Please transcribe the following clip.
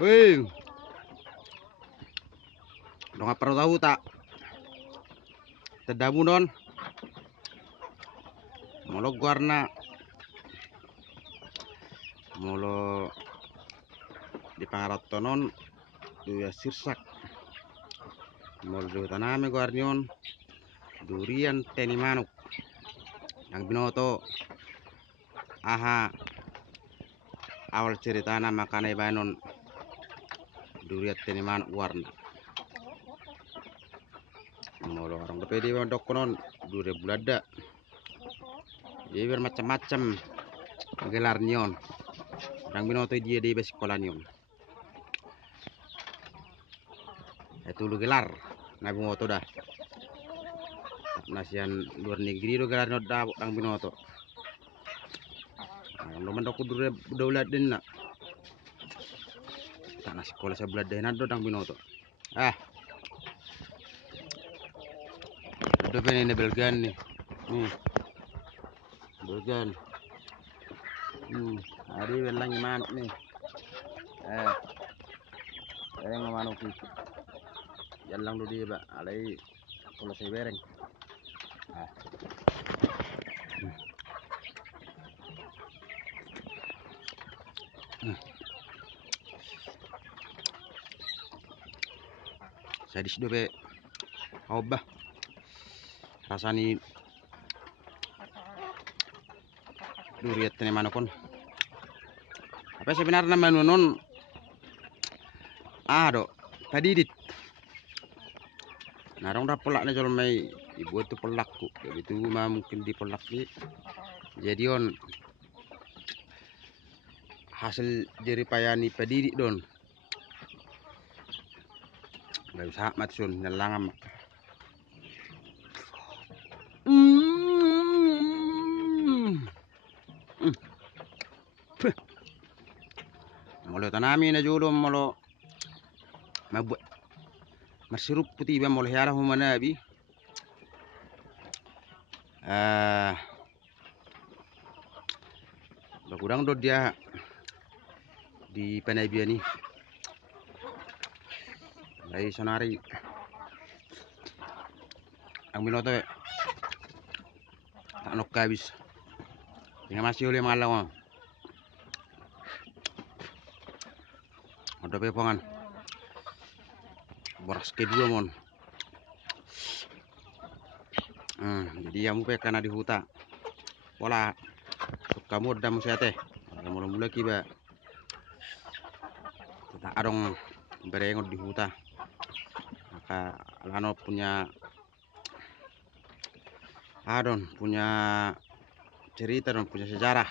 Wih, udah nggak perlu tahu tak? Tedamu non, molo guarna, molo di pangarat tonon, tu ya sirsak, molo di taname guarnion, durian teni manuk, yang binoto, aha, awal cerita nama makanai banon, durian teni manuk warna. Molo orang depedi dok konon dure bulada. Jadi bermacam-macam gelar nion. Yang binoto dia di sekolah nion. Itu lu gelar. Nabi moto dah. Nasian luar negeri do gelar dah yang binoto. Yang lo mendok dure bulat din nak. Tak nasi sekolah saya bulat din do yang binoto. Udah pengen belgan nih. Belgan. Hari belang manuk nih. Yang manuk nih. Jalan dulu dia, Pak. Alai kalau saya bereng. Saya di situ be. Obah. Rasani duriat ini mana kon? Apa sebenarnya menunun? Dok. Tadi dit. Narong dah pelak nih kalau mai ibu itu pelakku. Begitu mah mungkin di pelak nih. Jadi on hasil jeripayani padidik don. Gak usah matsun nelangam. Molo tanami na judo molo mabuat masirup putih ba molo hiara humana abi. Bagudang do dia di Panaibiani. Dari sonari. Ang binoto tak nok habis. Yang masih oleh malang. Ada pepongan. Boras kedua mon. Jadi kamu karena di huta. Pola kamu udah musia teh. Mula-mula kiba. Tak adong berengot di huta. Maka Lano punya punya cerita dan punya sejarah.